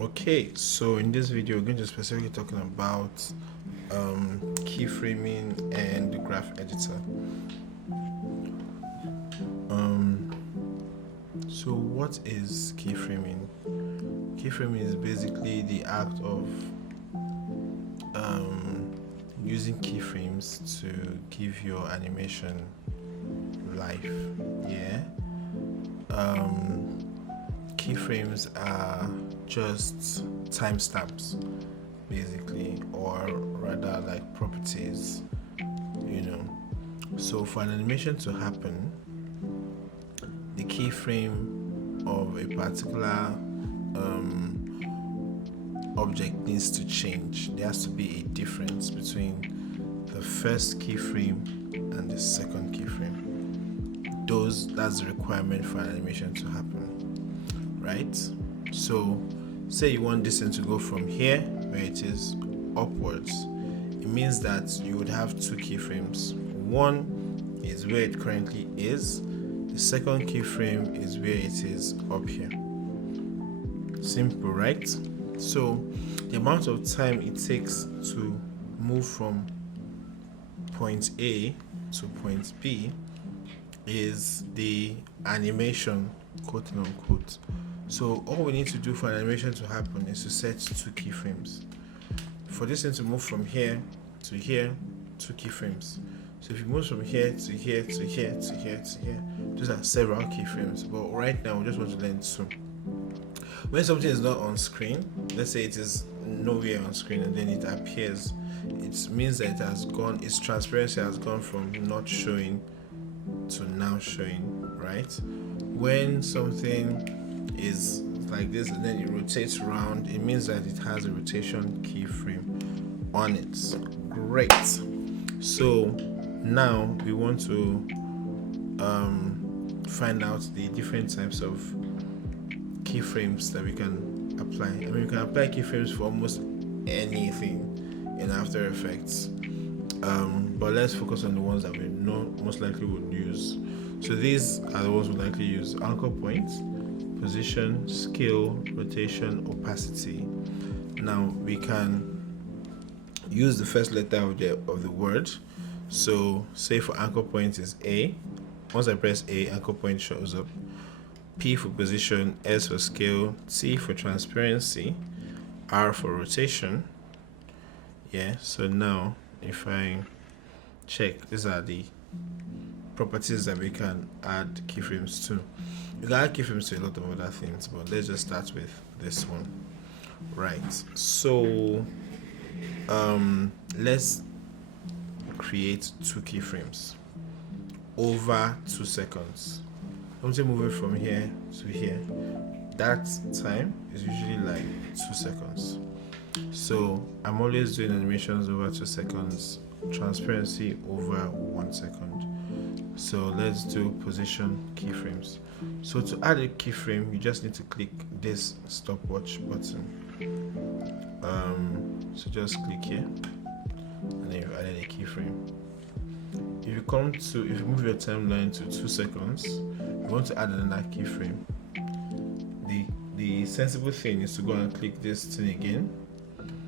Okay, so in this video we're going to specifically talking about keyframing and the graph editor. So what is keyframing? Keyframing is basically the act of using keyframes to give your animation life. Yeah. Keyframes are just timestamps basically, or rather like properties, you know. So for an animation to happen, the keyframe of a particular object needs to change. There has to be a difference between the first keyframe and the second keyframe. That's the requirement for an animation to happen, right? So say you want this thing to go from here where it is upwards. It means that you would have two keyframes. One is where it currently is. The second keyframe is where it is up here. Simple, right? So the amount of time it takes to move from point A to point B is the animation, quote unquote. So all we need to do for an animation to happen is to set two keyframes. For this thing to move from here to here, two keyframes. So if it moves from here to here to here to here to here, those are several keyframes. But right now we just want to learn two. When something is not on screen, let's say it is nowhere on screen and then it appears, it means that it has gone, its transparency has gone from not showing to now showing, right? When something is like this and then it rotates around, it means that it has a rotation keyframe on it. Great. So now we want to find out the different types of keyframes that we can apply. I mean, we can apply keyframes for almost anything in After Effects, but let's focus on the ones that we know most likely would use. So these are the ones we likely use: anchor point, position, scale, rotation, opacity. Now we can use the first letter of the word. So say for anchor point is A. Once I press A, anchor point shows up. P for position, S for scale, T for transparency, R for rotation. Yeah, so now if I check, these are the properties that we can add keyframes to. You can add keyframes to a lot of other things, but let's just start with this one. Right, so let's create two keyframes over 2 seconds. Something moving from here to here, that time is usually like 2 seconds. So I'm always doing animations over 2 seconds, transparency over 1 second. So let's do position keyframes. So to add a keyframe, you just need to click this stopwatch button. So just click here, and then you've added a keyframe. If you move your timeline to 2 seconds, you want to add another keyframe. The sensible thing is to go and click this thing again,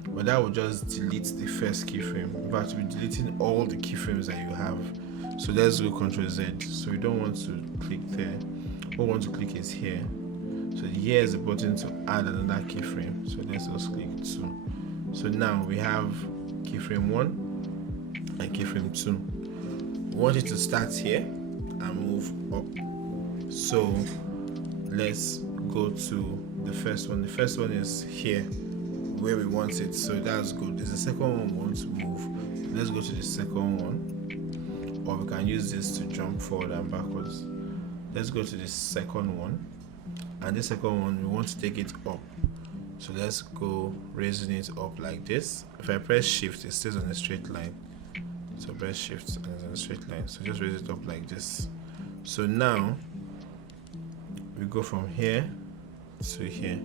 but that will just delete the first keyframe. In fact, you'll be deleting all the keyframes that you have. So let's go Ctrl Z. So we don't want to click there. What we want to click is here. So here is the button to add another keyframe. So let's just click 2. So now we have keyframe 1 and keyframe 2. We want it to start here and move up. So let's go to the first one. The first one is here where we want it, so that's good. There's a second one we want to move. Let's go to the second one, or we can use this to jump forward and backwards. Let's go to the second one, and the second one we want to take it up. So let's go raising it up like this. If I press shift, it stays on a straight line. So press shift and it's on a straight line. So just raise it up like this. So now we go from here to here,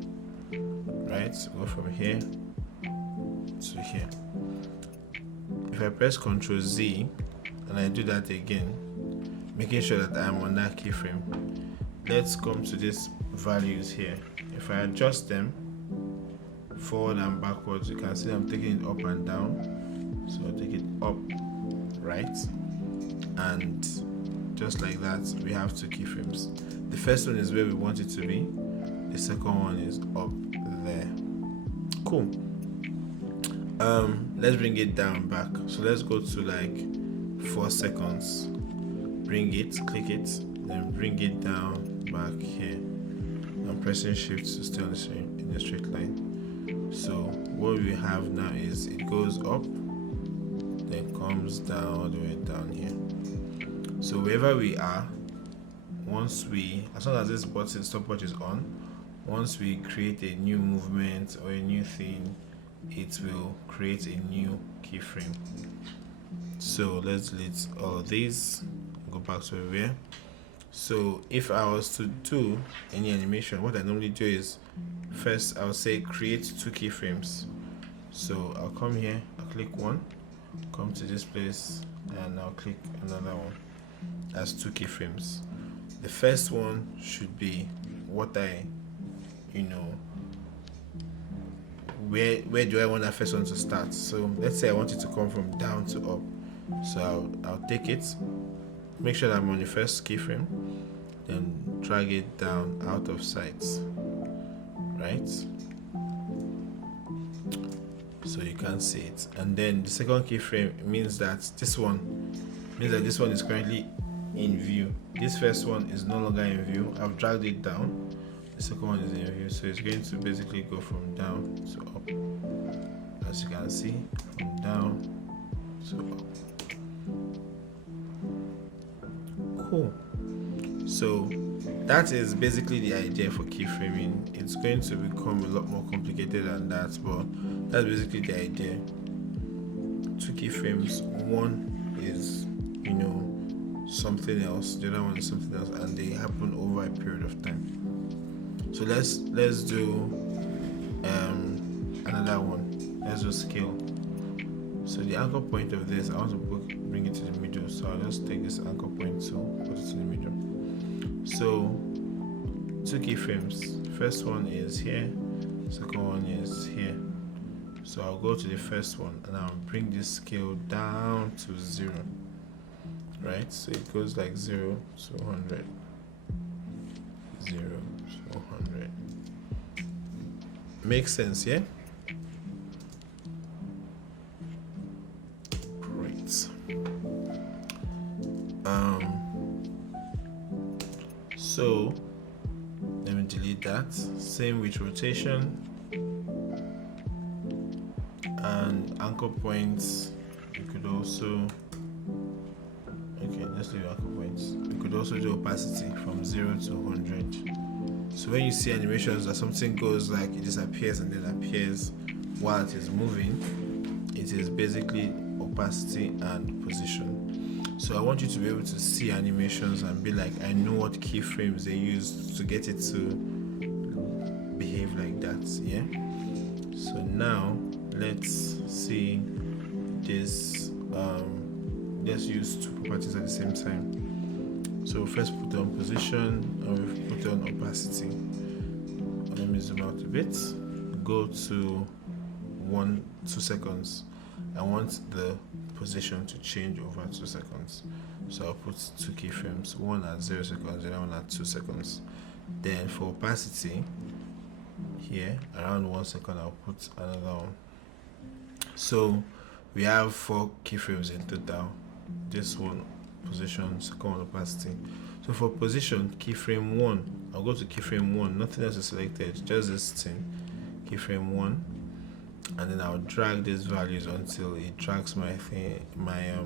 right? Go from here to here. If I press Ctrl Z and I do that again, making sure that I'm on that keyframe, let's come to these values here. If I adjust them, forward and backwards. You can see I'm taking it up and down. So I'll take it up, right, and just like that we have 2 keyframes. The first one is where we want it to be, the second one is up there. Cool. Let's bring it down back. So let's go to like 4 seconds. Bring it, click it, then bring it down back here. I'm pressing shift to stay on the same in a straight line. So what we have now is it goes up, then comes down all the way down here. So wherever we are, once we, as long as this button stopwatch is on, once we create a new movement or a new thing, it will create a new keyframe. So let's delete all of these, go back to where we were. So if I was to do any animation, what I normally do is first I'll say create 2 keyframes. So I'll come here, I'll click one, come to this place, and I'll click another one. That's 2 keyframes. The first one should be what I, where do I want that first one to start? So let's say I want it to come from down to up. So I'll take it, make sure that I'm on the first keyframe, then drag it down out of sight, right? So you can't see it. And then the second keyframe means that this one is currently in view. This first one is no longer in view. I've dragged it down. The second one is in view, so it's going to basically go from down to up. As you can see, from down to up. Cool. So that is basically the idea for keyframing. It's going to become a lot more complicated than that, but that's basically the idea. 2 keyframes. One is, something else. The other one is something else, and they happen over a period of time. So let's do another one. Let's do scale. So the anchor point of this, I want to bring it to the middle. So I'll just take this anchor point, so put it in the middle. So 2 keyframes. First one is here. Second one is here. So I'll go to the first one and I'll bring this scale down to 0. Right? So it goes like 0 to 100. 0 to 100. Makes sense, yeah? Great. So let me delete that. Same with rotation and anchor points. You could also, okay, let's do anchor points. We could also do opacity from 0 to 100. So when you see animations that something goes like it disappears and then appears while it is moving, it is basically opacity and position. So I want you to be able to see animations and be like, I know what keyframes they use to get it to behave like that, yeah? So now let's see this, let's use 2 properties at the same time. So first put on position, or put on opacity. Let me zoom out a bit. Go to 2 seconds. I want the position to change over 2 seconds. So I'll put 2 keyframes, one at 0 seconds, the other one at 2 seconds. Then for opacity, here around 1 second, I'll put another one. So we have 4 keyframes in total. This one position, second one opacity. So for position, keyframe 1, I'll go to keyframe 1, nothing else is selected, just this thing, keyframe 1, and then I'll drag these values until it drags my thing, my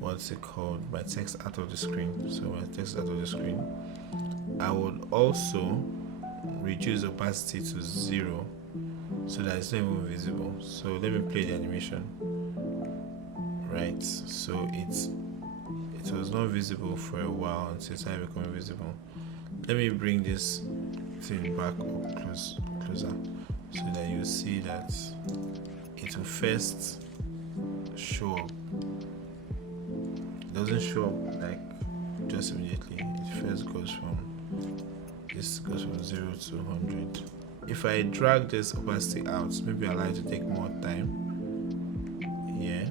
what's it called, my text out of the screen. So my text out of the screen. I would also reduce opacity to 0 so that it's not even visible. So let me play the animation. Right, so it was not visible for a while until it started becoming visible. Let me bring this thing back up closer so that you see that it will first show up. It doesn't show up like just immediately. It first goes from 0 to 100. if I drag this opacity out, maybe I like to take more time. Yeah,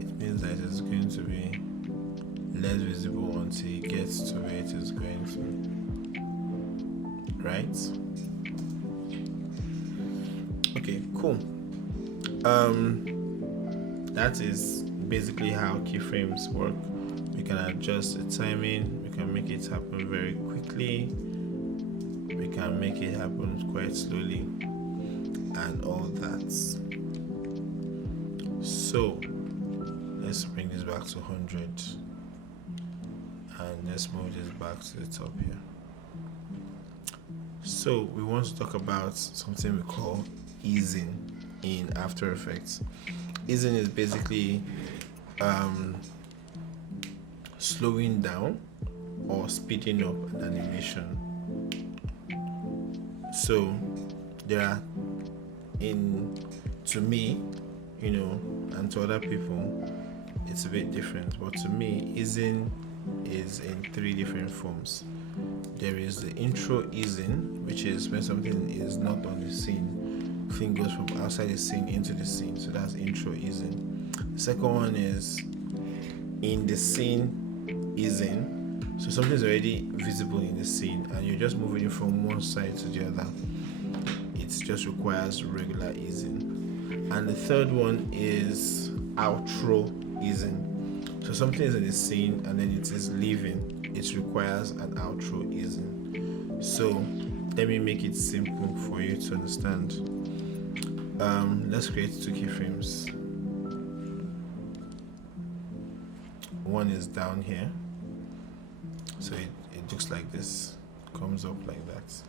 it means that it's going to be less visible until it gets to where it is going to. Right? Okay, cool. That is basically how keyframes work. We can adjust the timing, we can make it happen very quickly, we can make it happen quite slowly, and all that. So let's bring this back to 100, and let's move this back to the top here. So we want to talk about something we call easing in After Effects. Easing is basically slowing down or speeding up an animation. So there are, to me, and to other people, it's a bit different. But to me, easing is in 3 different forms. There is the intro easing, which is when something is not on the scene. Thing goes from outside the scene into the scene, so that's intro easing. The second one is in the scene easing, so something's already visible in the scene and you're just moving it from one side to the other. It just requires regular easing. And the third one is outro easing, so something is in the scene and then it is leaving. It requires an outro easing. So let me make it simple for you to understand. Let's create 2 keyframes. One is down here, so it looks like this, comes up like that.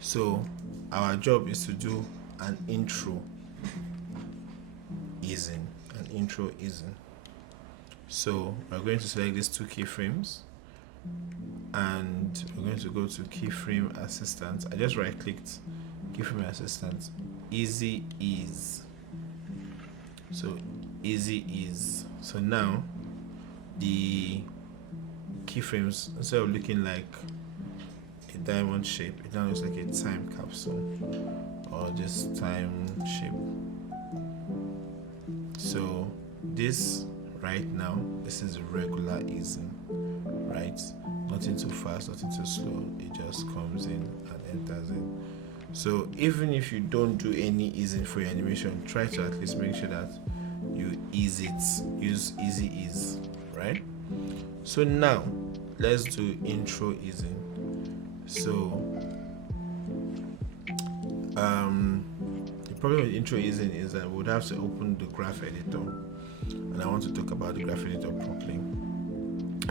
So our job is to do an intro easing, So we're going to select these 2 keyframes and we're going to go to keyframe assistant. I just right clicked keyframe assistant, easy ease. So easy ease. So now the keyframes, instead of looking like a diamond shape, it now looks like a time capsule or just time shape. So this right now, this is regular easing, right? Nothing too fast, nothing too slow. It just comes in and enters in. So even if you don't do any easing for your animation, try to at least make sure that you ease it. Use easy ease, right? So now let's do intro easing. So the problem with intro easing is that we would have to open the graph editor, and I want to talk about the graph editor properly.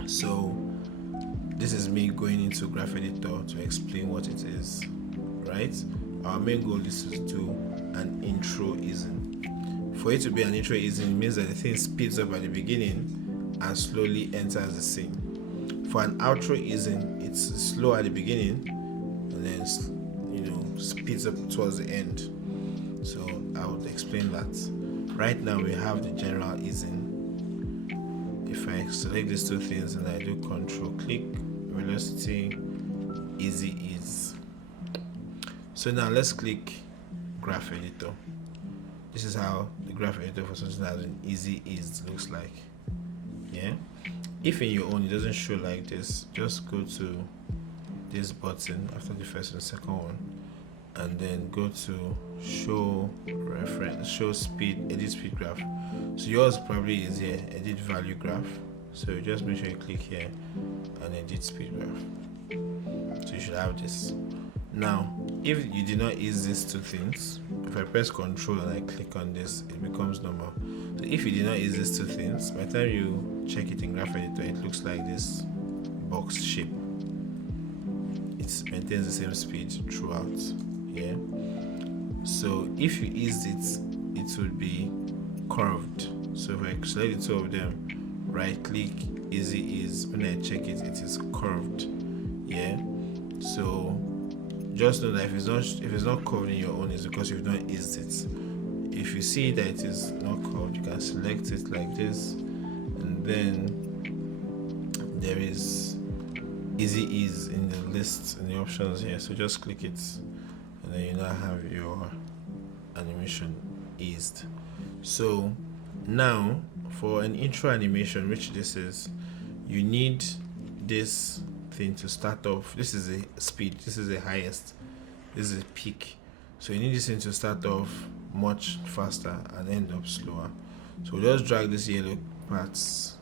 So this is me going into graph editor to explain what it is, right? Our main goal is to do an intro easing. For it to be an intro easing, it means that the thing speeds up at the beginning and slowly enters the scene. For an outro easing, it's slow at the beginning and then speeds up towards the end. So I would explain that. Right now we have the general easing. If I select these 2 things and I do control click, velocity, easy ease. So now let's click graph editor. This is how the graph editor for something that has an easy ease looks like. Yeah. If in your own it doesn't show like this, just go to this button after the first and second one, and then go to show reference, show speed, edit speed graph. So yours probably is here, edit value graph. So just make sure you click here and edit speed graph. So you should have this. Now, if you did not ease these 2 things, if I press Control and I click on this, it becomes normal. So if you did not ease these 2 things, by the time you check it in Graph Editor, it looks like this box shape. It maintains the same speed throughout. Yeah. So if you eased it, it would be curved. So if I select the 2 of them, right click, easy ease. When I check it, it is curved. Yeah. So just know that if it's not curved in your own, it's because you've not eased it. If you see that it is not curved, you can select it like this, and then there is easy ease in the list, in the options here. So just click it, and then you now have your animation eased. So now for an intro animation, which this is, you need this thing to start off. This is a speed, this is the highest, this is a peak. So you need this thing to start off much faster and end up slower. So we'll just drag this yellow parts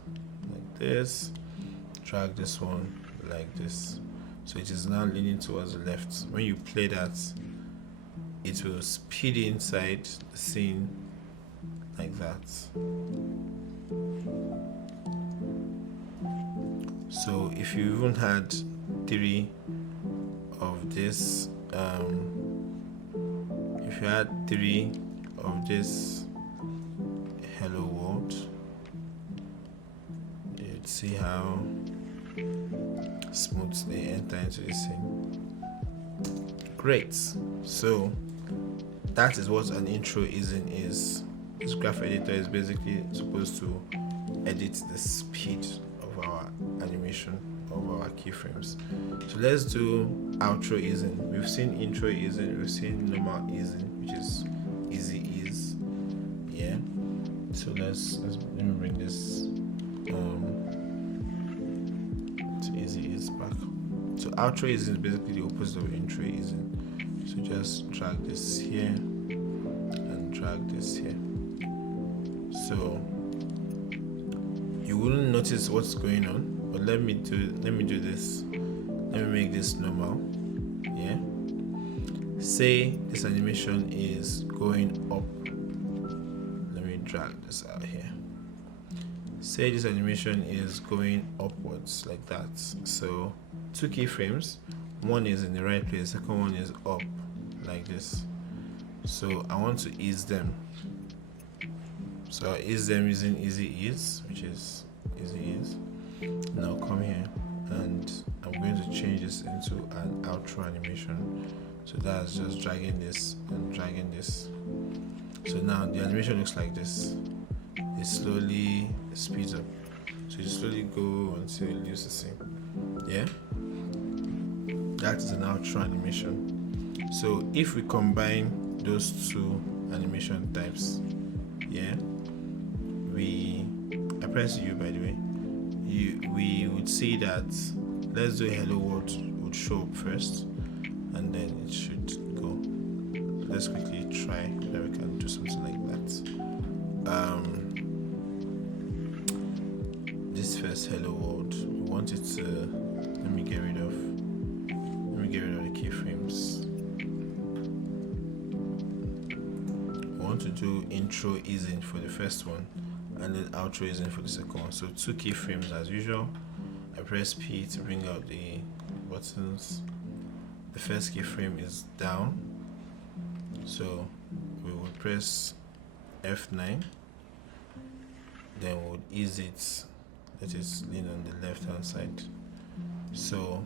like this, drag this one like this. So it is now leaning towards the left. When you play that, it will speed inside the scene like that. So if you even had 3 of this, if you had 3 of this hello world, you'd see how smooth they enter into the scene. Great. So that is what an intro is. This graph editor is basically supposed to edit the speed of our animation, of our keyframes. So let's do outro easing. We've seen intro easing, we've seen normal easing, which is easy ease. Yeah. So let me bring this to easy ease back. So outro easing is basically the opposite of intro easing. So just drag this here and drag this here. So you wouldn't notice what's going on, but let me do this. Let me make this normal. Yeah. Say this animation is going up. Let me drag this out here. Say this animation is going upwards like that. So 2 keyframes. One is in the right place, the second one is up like this. So I want to ease them. So I ease them using easy ease, which is easy ease. Now come here and I'm going to change this into an outro animation. So that's just dragging this and dragging this. So now the animation looks like this. It slowly speeds up. So you slowly go until it leaves the scene. Yeah? That is an outro animation. So if we combine those 2 animation types, yeah, I press U by the way, we would see that let's do hello world would show up first and then it should go. Let's quickly try that we can do something like that. This first hello world, we want it to, let me get rid of the keyframes. We want to do intro easing for the first one and then outro easing for the second one. So 2 keyframes as usual. I press P to bring out the buttons. The first keyframe is down, so we will press F9, then we'll ease it, let it lean on the left hand side. So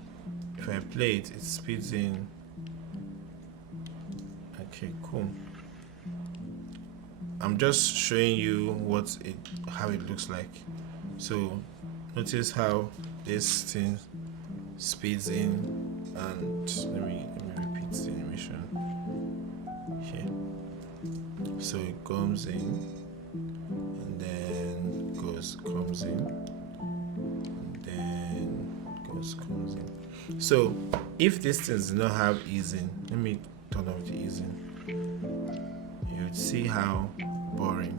if I play it, it speeds in. Okay, cool. I'm just showing you how it looks like. So notice how this thing speeds in, and let me repeat the animation here. So it comes in and then comes in and then comes in. So if this thing does not have easing, let me turn off the easing. You would see how boring.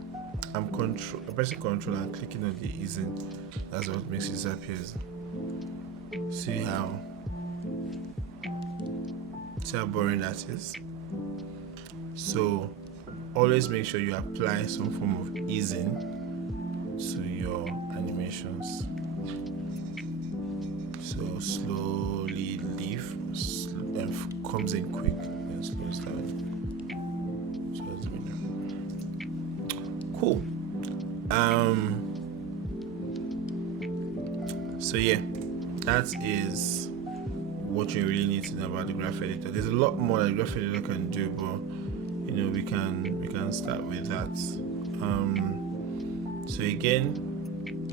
I'm pressing control and clicking on the easing. That's what makes it disappear. See how boring that is. So always make sure you apply some form of easing to your animations. So slowly leave, and comes in quick and slows down. So that's the window. Cool. So yeah, that is what you really need to know about the graph editor. There's a lot more that the graph editor can do, but we can start with that. So again,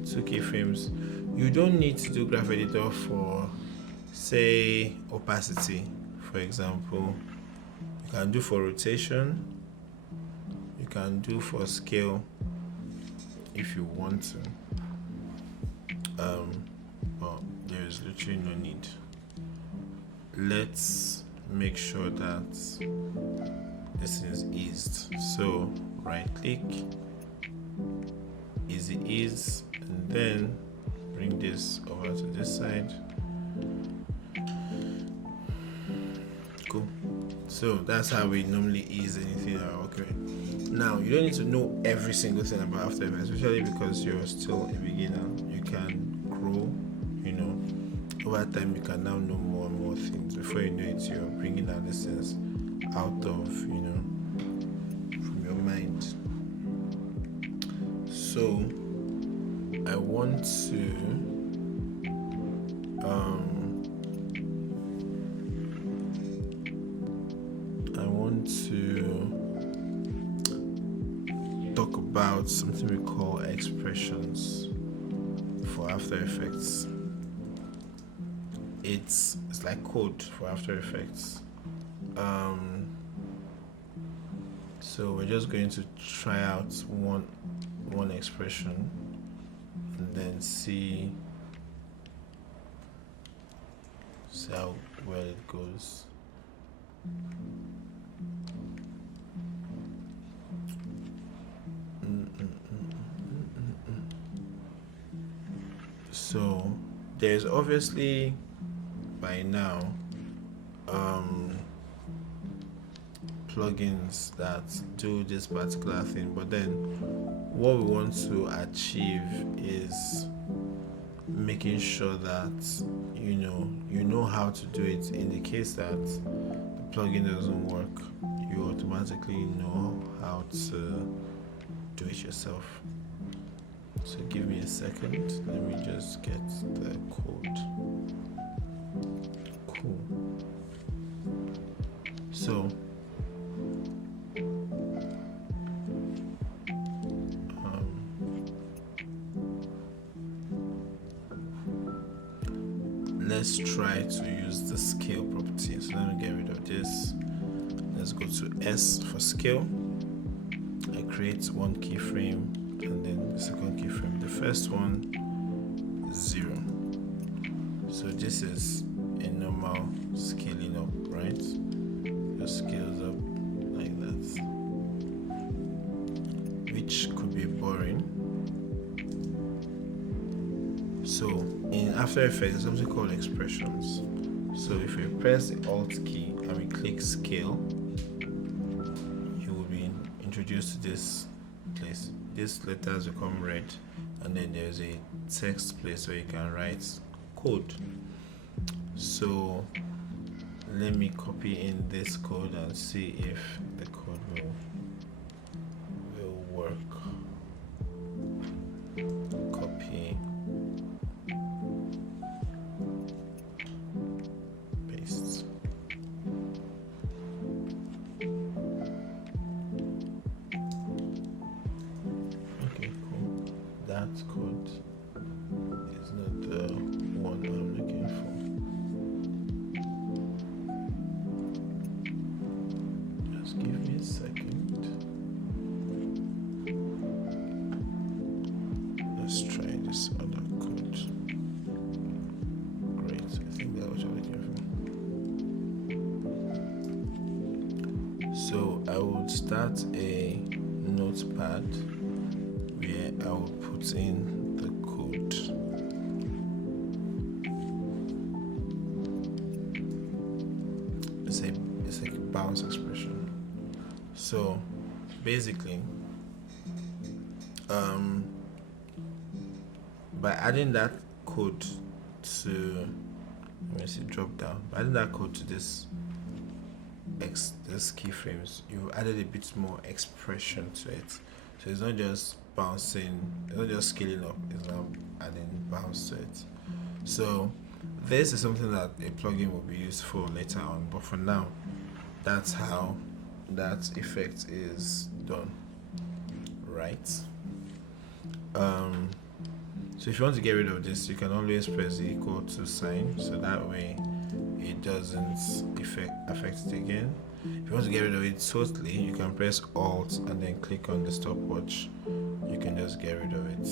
2 keyframes. You don't need to do graph editor for say opacity, for example. You can do for rotation, you can do for scale if you want to, but there is literally no need. Let's make sure that this is eased. So right click, easy ease, and then bring this over to this side. Cool. So that's how we normally ease anything out. Okay. Now you don't need to know every single thing about After Effects, especially because you're still a beginner. You can grow, over time you can now know more and more things. Before you know it, you're bringing out these things out of, from your mind. So I want to talk about something we call expressions for After Effects. It's like code for After Effects. So we're just going to try out one expression and then see how well it goes. So there's obviously by now plugins that do this particular thing, but then what we want to achieve is making sure that you know how to do it. In the case that the plugin doesn't work, you automatically know how to do it yourself. So give me a second, let me just get the code. Cool. So let's try to use the scale property. So let me get rid of this. Let's go to S for scale. I create one keyframe and then the second keyframe. The first one 0. So this is a normal scaling up, right? Just scales up like that, which could be boring. So in After Effects, there's something called expressions. So if we press the Alt key and we click scale, you will be introduced to this place. These letters become red, and then there's a text place where you can write code. So let me copy in this code and see if the code will work. Copy, paste. Okay, cool. That code is not the one I'm looking for. Just give me a second. Let's try this other code. Great, I think that's what you're looking for. So I would start a notepad where I will put in the code. It's like a bounce expression. So basically, by adding that code to, let me see, drop down. By adding that code to this keyframes, you've added a bit more expression to it. So it's not just bouncing, it's not just scaling up, it's now adding bounce to it. So this is something that a plugin will be used for later on, but for now, that's how that effect is done, right? So if you want to get rid of this, you can always press the equal to sign, so that way it doesn't affect it again. If you want to get rid of it totally, you can press Alt and then click on the stopwatch. You can just get rid of it.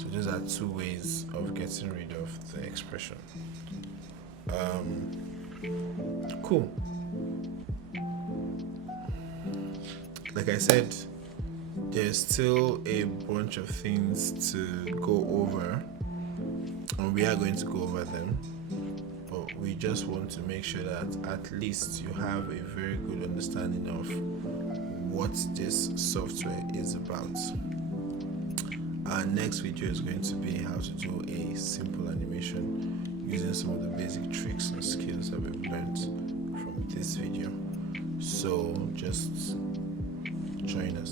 So those are two ways of getting rid of the expression. Cool. Like I said, there's still a bunch of things to go over, and we are going to go over them, but we just want to make sure that at least you have a very good understanding of what this software is about. Our next video is going to be how to do a simple animation using some of the basic tricks and skills that we've learned from this video. So just join us.